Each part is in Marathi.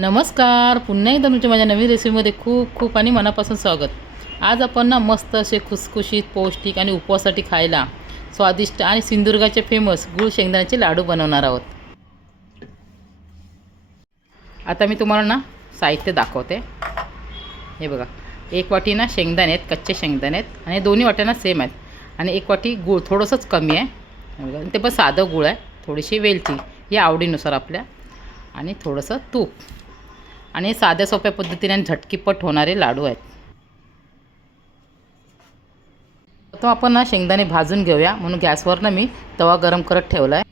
नमस्कार. पुन्हा एकदा तुमच्या माझ्या नवीन रेसिपीमध्ये खूप खूप आणि मनापासून स्वागत. आज आपण ना मस्त असे खुसखुशीत पौष्टिक आणि उपवासासाठी खायला स्वादिष्ट आणि सिंधुदुर्गाचे फेमस गुळ शेंगदाण्याचे लाडू बनवणार आहोत. आता मी तुम्हाला ना साहित्य दाखवते. हे बघा. एक वाटी ना शेंगदाणे आहेत कच्चे शेंगदाणे आहेत आणि दोन्ही वाट्या ना सेम आहेत. आणि एक वाटी गूळ थोडंसंच कमी आहे. बघा. आणि ते पण साधं गूळ आहे. थोडीशी वेलची या आवडीनुसार आपल्या. आणि थोडंसं तूप. आणि साध्या सोप्या पद्धतीने आणि झटकीपट होणारे लाडू आहेत. तो आपण ना शेंगदाणे भाजून घेऊया. म्हणून गॅसवर ना मी तवा गरम करत ठेवला आहे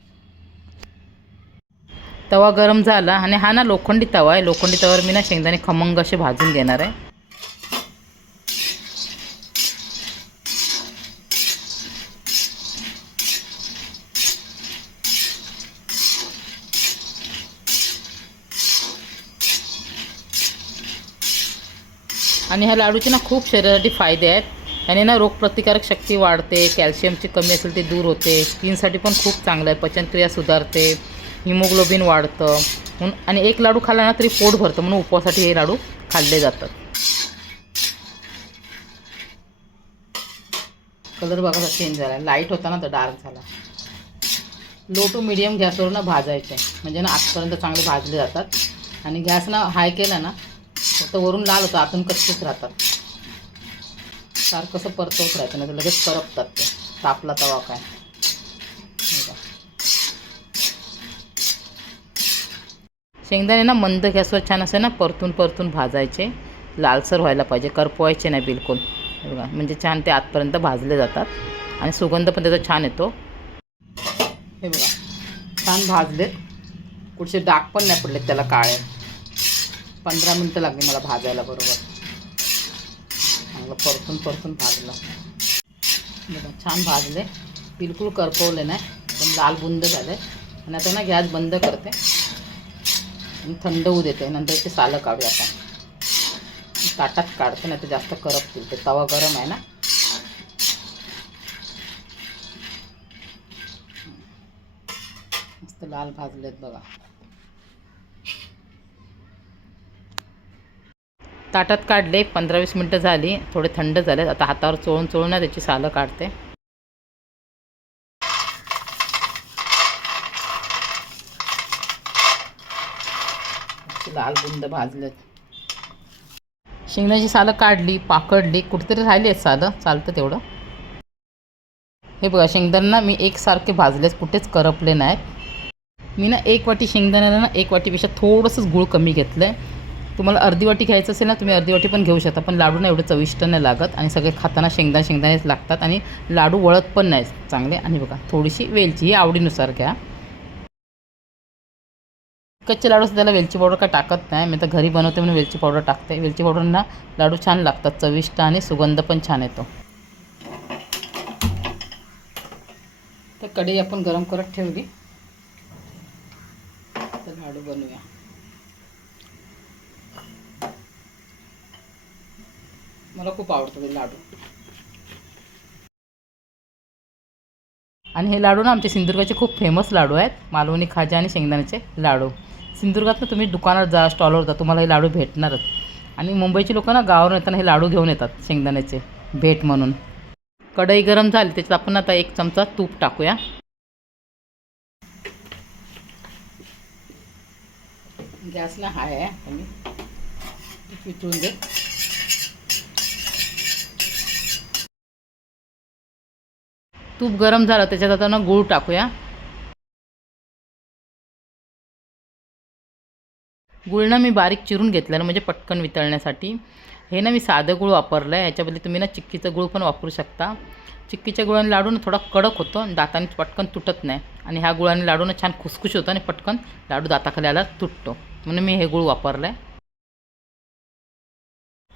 तवा गरम झाला आणि हा ना लोखंडी तवा आहे. लोखंडी तवावर मी ना शेंगदाणे खमंग असे भाजून घेणार आहे. आणि ह्या लाडूचे ना खूप शरीरासाठी फायदे आहेत. याने ना रोगप्रतिकारक शक्ती वाढते कॅल्शियमची कमी असेल ते दूर होते स्किनसाठी पण खूप चांगलं आहे पचनक्रिया सुधारते हिमोग्लोबिन वाढतं. म्हणून आणि एक लाडू खाल्ला ना तरी पोट भरतं म्हणून उपवासाठी हे लाडू खाल्ले जातात. कलर बघा चेंज झाला. लाइट होता ना तर डार्क झाला. लो टू मिडियम गॅसवर ना भाजायचे. म्हणजे ना आजपर्यंत चांगले भाजले जातात. आणि गॅस ना हाय केला ना फक्त वरून लाल होतं आतून कच्चेच राहतात. सारखं कसं परतवत राहतं नाही तर लगेच करपतात ते. तापला तवा काय. हे शेंगदाणे ना मंद गॅसवर छान असे ना परतून परतून भाजायचे. लालसर व्हायला पाहिजे करपवायचे नाही बिलकुल. बघा म्हणजे छान ते आतपर्यंत भाजले जातात. आणि सुगंध पण त्याचा छान येतो. हे बघा छान भाजलेत. कुठचे डाग पण नाही पडलेत त्याला काळे. पंधरा मिनटं लागली मला भाजायला बरोबर. चांगलं परतून परतून भाजलं. बघा छान भाजले. बिलकुल करपवले नाही पण लाल बुंद झाले. आणि आता ना गॅस बंद करते. आणि थंड होऊ देते. नंतर ते सालं काढूया आपण. ताटात काढते नाही तर जास्त करपतील ते तवा गरम आहे ना. मस्त लाल भाजलेत बघा. ताटात काढले पंधरा वीस मिनटं झाली थोडे थंड झाले. आता हातावर चोळून चोळून ना त्याची सालं काढते. लाल बुंद भाजलेत. शेंगण्याची सालं काढली पाकडली कुठेतरी राहिली आहेत सालं चालतं तेवढं. हे बघा शेंगदाण्यांना मी एकसारखे भाजलेच कुठेच करपले नाहीत. मी ना एक वाटी शेंगदाण्याला ना एक वाटीपेक्षा थोडंसंच गूळ कमी घेतलं आहे तुम्हाला अर्धी वाटी घ्यायचं असेल ना तुम्ही अर्धी वाटी पण घेऊ शकता. पण लाडू ना एवढं चविष्ट नाही लागत आणि सगळे खाताना शेंगदाणे शेंगदाणेच लागतात आणि लाडू वळत पण नाही चांगले. आणि बघा थोडीशी वेलची ही आवडीनुसार घ्या. कच्चे लाडू त्याला वेलची पावडर काय टाकत नाही. मी तर घरी बनवते म्हणून वेलची पावडर टाकते. वेलची पावडरना लाडू छान लागतात चविष्ट आणि सुगंध पण छान येतो. तर कढई आपण गरम करत ठेवली. तर लाडू बनवूया. मला खूप आवडतं ते लाडू. आणि हे लाडू ना आमचे सिंधुदुर्गाचे खूप फेमस लाडू आहेत. मालवणी खाजा आणि शेंगदाण्याचे लाडू. सिंधुदुर्गात ना तुम्ही दुकानात जा स्टॉलवर जा तुम्हाला हे लाडू भेटणारच. आणि मुंबईची लोकं ना गावावरून येताना हे लाडू घेऊन येतात शेंगदाण्याचे. भेट म्हणून. कढई गरम झाली त्याच्यात आपण आता एक चमचा तूप टाकूया. गॅसला हाय आहे आम्ही वितळून दे. तूप गरम झालं त्याच्यात आता ना गूळ टाकूया. गूळ ना मी बारीक चिरून घेतलेलं म्हणजे पटकन वितळण्यासाठी. हे ना मी साधं गूळ वापरलं आहे ह्याच्याबद्दल तुम्ही ना चिक्कीचं गूळ पण वापरू शकता. चिक्कीच्या गुळाने लाडू ना थोडा कडक होतो आणि दाताने पटकन तुटत नाही. आणि ह्या गुळाने लाडू ना छान खुसखुश होतो आणि पटकन लाडू दाताखाली आला तुटतो. म्हणून मी हे गूळ वापरलं आहे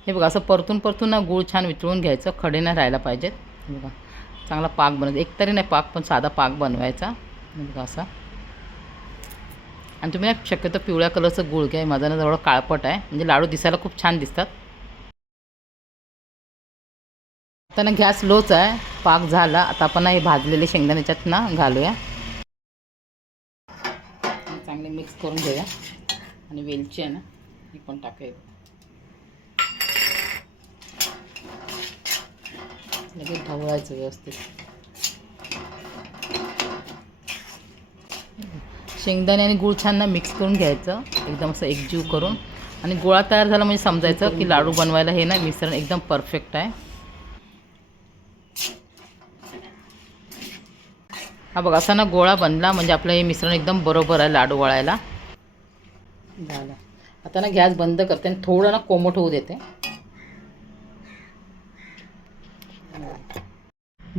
हे बघा असं परतून परतून ना गूळ छान वितळून घ्यायचं खडे नाही राहायला पाहिजेत. बघा. चांगला पाक बनवायचा एकतरी नाही पाक पण साधा पाक बनवायचा. मुलगा बघा असा. आणि तुम्ही ना शक्यतो पिवळ्या कलरचं गुळ घ्या माझा ना जवळ काळपट आहे. म्हणजे लाडू दिसायला खूप छान दिसतात. आता ना गॅस लोच आहे पाक झाला. आता आपण हे भाजलेले शेंगदाण्याच्यात ना घालूया. चांगले मिक्स करून घेऊया. आणि वेलची आहे ना ही पण टाकायचं. लगेच ढवळायचं व्यवस्थित. शेंगदाणे आणि गूळ छान ना मिक्स करून घ्यायचं. एकदम असं एकजीव करून. आणि गोळा तयार झाला म्हणजे समजायचं की लाडू बनवायला हे ना मिश्रण एकदम परफेक्ट आहे. हा बघ असा ना गोळा बनला म्हणजे आपलं हे मिश्रण एकदम बरोबर आहे लाडू वळायला. झालं. आता ना गॅस बंद करते आणि थोडं ना कोमट होऊ देते.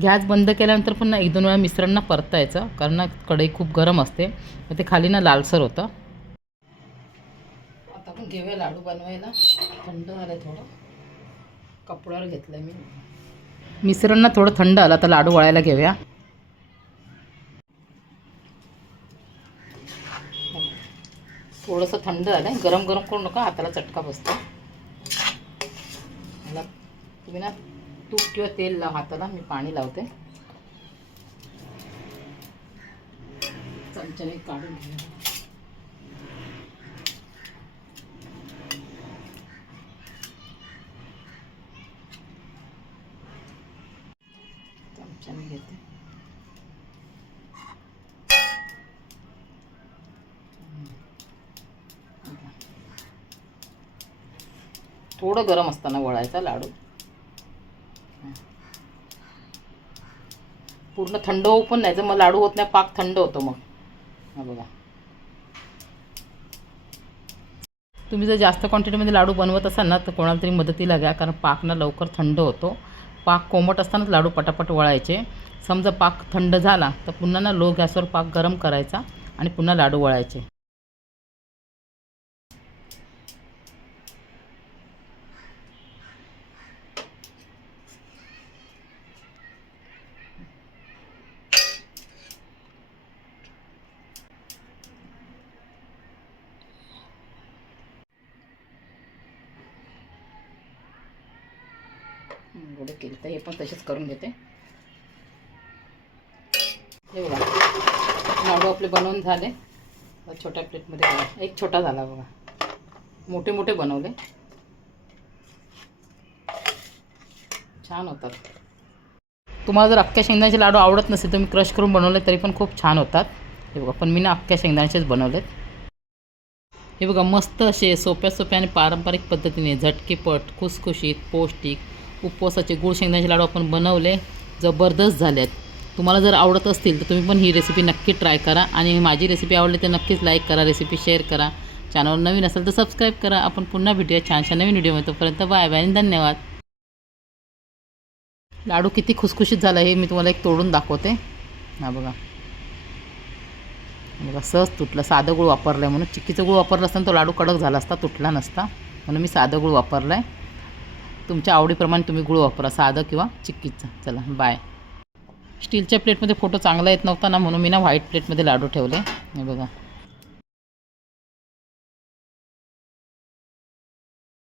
गॅस बंद केल्यानंतर पुन्हा एक दोन वेळा मिश्रण ना परतायचं कारण ना कढई खूप गरम असते. मग ते खाली ना लालसर होतं. आता आपण घेऊया लाडू बनवायला. थंड झालं थोडं. कपड्यावर घेतलं मी. मिश्रण ना थोडं थंड आलं आता लाडू वळायला घेऊया. थोडंसं थंड झालं आहे गरम गरम करू नका हाताला चटका बसतो मला तुम्ही ना तूप किंवा तेल लाव हाताला मी पाणी लावते. चमच्याने काढून घे चमच्याने घेते. थोडं गरम असताना वळायचा लाडू. पूर्ण थंड होऊ पण नाही. तर मग लाडू होत नाही पाक थंड होतो मग. हा बघा. तुम्ही जर जास्त क्वांटिटीमध्ये लाडू बनवत असाल ना तर कोणाला तरी मदतीला घ्या कारण पाक ना लवकर थंड होतो. पाक कोमट असतानाच लाडू पटापट वळायचे. समजा पाक थंड झाला तर पुन्हा ना लो गॅसवर पाक गरम करायचा आणि पुन्हा लाडू वळायचे. गोडे केले तर हे पण तसेच करून घेते. हे बघा. लाडू आपले बनवून झाले. छोट्या प्लेटमध्ये बघा. एक छोटा झाला बघा. मोठे मोठे बनवले. छान होतात. तुम्हाला जर अख्ख्या शेंगदाण्याचे लाडू आवडत नसेल तर मी क्रश करून बनवले तरी पण खूप छान होतात. हे बघा पण मी ना अख्ख्या शेंगदाण्याचेच बनवलेत. हे बघा मस्त असे सोप्या सोप्या आणि पारंपरिक पद्धतीने झटकेपट खुसखुशीत पौष्टिक उपवासाचे गुळ शेंगदाण्याचे लाडू आपण बनवले जबरदस्त झाले आहेत तुम्हाला जर आवडत असतील तर तुम्ही पण ही रेसिपी नक्की ट्राय करा आणि माझी रेसिपी आवडली तर नक्कीच लाईक करा रेसिपी शेअर करा. चॅनल नवीन असेल तर सबस्क्राईब करा. आपण पुन्हा भेटूया छानशा नवीन व्हिडिओमध्ये तोपर्यंत बाय बाय आणि धन्यवाद. लाडू किती खुसखुशीत झाला हे मी तुम्हाला एक तोडून दाखवते. हा बघा. बघा सहज तुटलं. साधं गुळ वापरलं आहे म्हणून. चिक्कीचं गुळ वापरलं असताना तो लाडू कडक झाला असता तुटला नसता. म्हणून मी साधं गुळ वापरलं आहे तुमच्या आवडीप्रमाणे तुम्ही गुळ वापरा साधं किंवा चिक्कीचं. चला बाय स्टीलच्या प्लेटमध्ये फोटो चांगला येत नव्हता ना म्हणून मी ना व्हाईट प्लेटमध्ये लाडू ठेवले. हे बघा.